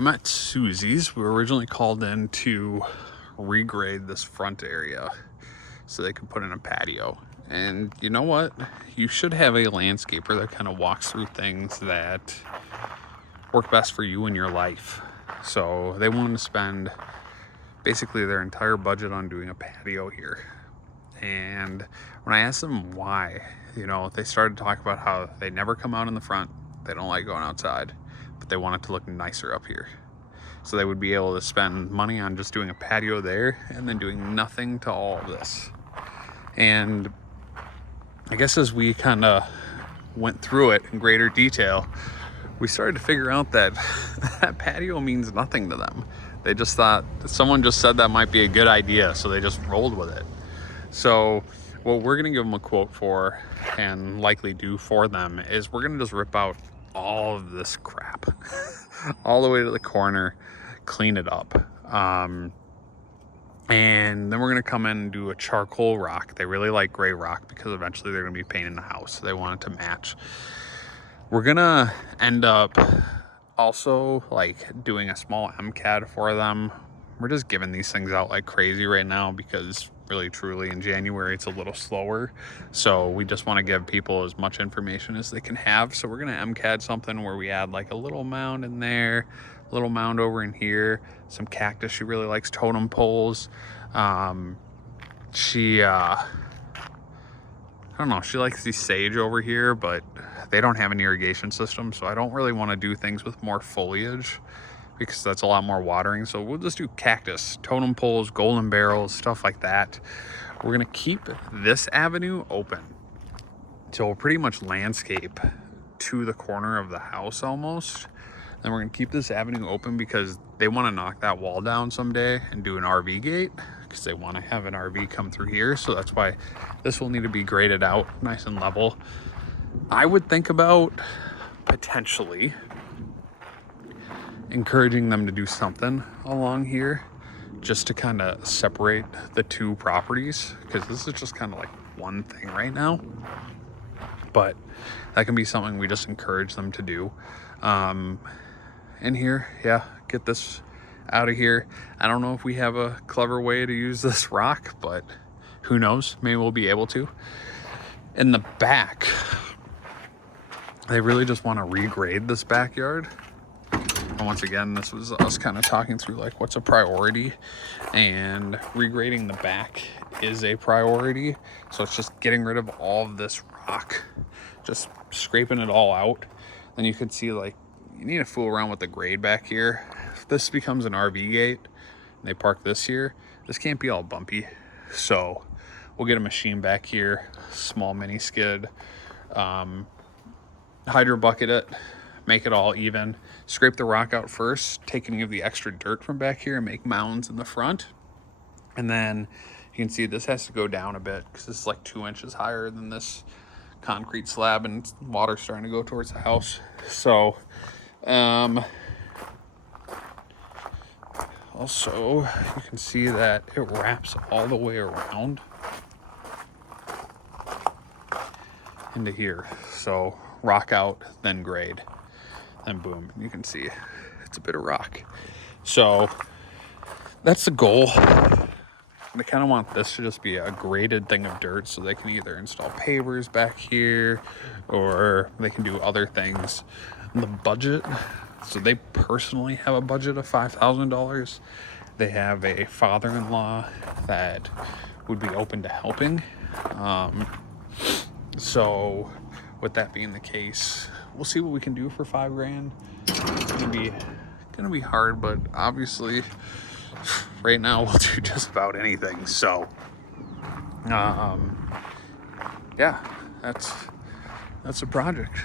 I'm at Susie's. We were originally called in to regrade this front area so they could put in a patio. And you know what? You should have a landscaper that kind of walks through things that work best for you in your life. So they wanted to spend basically their entire budget on doing a patio here. And when I asked them why, they started to talk about how they never come out in the front. They don't like going outside, but they want it to look nicer up here. So they would be able to spend money on just doing a patio there and then doing nothing to all of this. And I guess as we kind of went through it in greater detail, we started to figure out that that patio means nothing to them. They just thought someone just said that might be a good idea, so they just rolled with it. So what we're gonna give them a quote for and likely do for them is we're gonna just rip out all of this crap all the way to the corner, clean it up. And then we're gonna come in and do a charcoal rock. They really like gray rock because eventually they're gonna be painting the house. So they want it to match. We're gonna end up also like doing a small MCAD for them. We're just giving these things out like crazy right now because really truly in January it's a little slower. So we just want to give people as much information as they can have. So we're gonna MCAD something where we add like a little mound in there, a little mound over in here, some cactus. She really likes totem poles. I don't know, she likes the sage over here, but they don't have an irrigation system, so I don't really want to do things with more foliage because that's a lot more watering. So we'll just do cactus, totem poles, golden barrels, stuff like that. We're gonna keep this avenue open. So we'll pretty much landscape to the corner of the house almost. Then we're gonna keep this avenue open because they want to knock that wall down someday and do an RV gate because they want to have an RV come through here. So that's why this will need to be graded out nice and level. I would think about potentially encouraging them to do something along here just to kind of separate the two properties, because this is just kind of like one thing right now. But that can be something we just encourage them to do. In here, yeah, get this out of here. I don't know if we have a clever way to use this rock, but who knows? Maybe we'll be able to. In the back, they really just want to regrade this backyard. And once again, this was us kind of talking through like what's a priority, and regrading the back is a priority. So it's just getting rid of all of this rock, just scraping it all out. Then you can see like you need to fool around with the grade back here. If this becomes an RV gate and they park this here, this can't be all bumpy. So we'll get a machine back here, small mini skid, hydro bucket it, make it all even, scrape the rock out first, take any of the extra dirt from back here and make mounds in the front. And then you can see this has to go down a bit because this is like 2 inches higher than this concrete slab and water's starting to go towards the house. So also you can see that it wraps all the way around into here. So rock out, then grade, then boom, you can see it's a bit of rock. So that's the goal. They kind of want this to just be a graded thing of dirt so they can either install pavers back here or they can do other things. And the budget, so they personally have a budget of $5,000. They have a father-in-law that would be open to helping. So with that being the case, we'll see what we can do for $5,000. It's gonna be hard, but obviously right now we'll do just about anything. So yeah, that's a project.